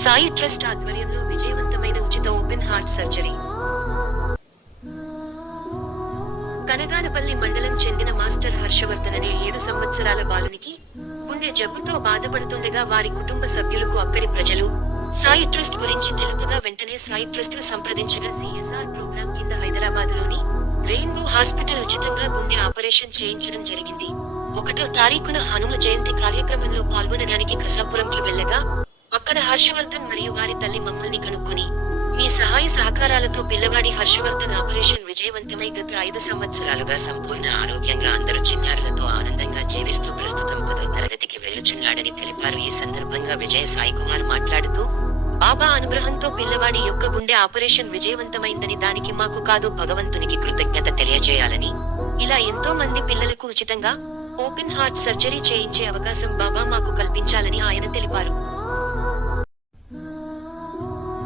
Sai trust ఆధ్వర్యంలో విజయవంతమైన ఉచిత ఓపెన్ హార్ట్ సర్జరీ. కనగానపల్లి మండలం చెందిన మాస్టర్ హర్షవర్ధన్ అనే 7 సంవత్సరాల బాలునికి గుండె జబ్బుతో బాధపడుతుండగా వారి కుటుంబ సభ్యులకు అక్కడి ప్రజలు సాయి ట్రస్ట్ గురించి తెలుపగా వెంటనే సాయి ట్రస్ట్ ను సంప్రదించగా సిఎస్ఆర్ ప్రోగ్రాం కింద హైదరాబాదులోని రెయిన్బో హాస్పిటల్ ఉచితంగా గుండె ఆపరేషన్ చేయించడం జరిగింది. 1వ తారీఖున హనుమ జయంతి కార్యక్రమంలో పాల్గొనడానికి కసాపురంకి వెళ్లగా అక్కడ హర్షవర్ధన్ మరియు వారి తల్లి మమ్మల్ని కనుక్కొని మీ సహాయ సహకారాలతో పిల్లవాడి హర్షవర్ధన్ ఆపరేషన్ విజయవంతమై గత 5 సంవత్సరాలుగా సంపూర్ణ ఆరోగ్యంగా అందరూ చిన్నారులతో ఆనందంగా జీవిస్తూ ప్రస్తుతం 10వ తరగతికి వెళ్లుచున్నాడని తెలిపారు. ఈ సందర్భంగా విజయ సాయి కుమార్ మాట్లాడుతూ, బాబా అనుగ్రహంతో పిల్లవాడి యొక్క గుండె ఆపరేషన్ విజయవంతమైందని, దానికి మాకు కాదు భగవంతునికి కృతజ్ఞత తెలియజేయాలని, ఇలా ఎంతో మంది పిల్లలకు ఉచితంగా ఓపెన్ హార్ట్ సర్జరీ చేయించే అవకాశం బాబా మాకు కల్పించాలని ఆయన తెలిపారు.